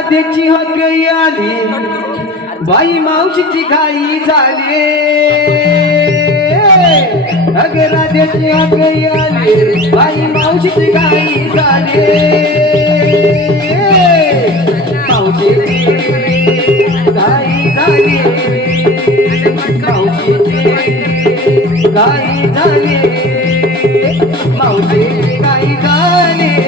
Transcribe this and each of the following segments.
देची हक आली. बाई मावशीची घाई झाली. अग देची हकई आली बाई मावशीची घाई झाली. झाली. मावशी झाली.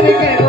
American.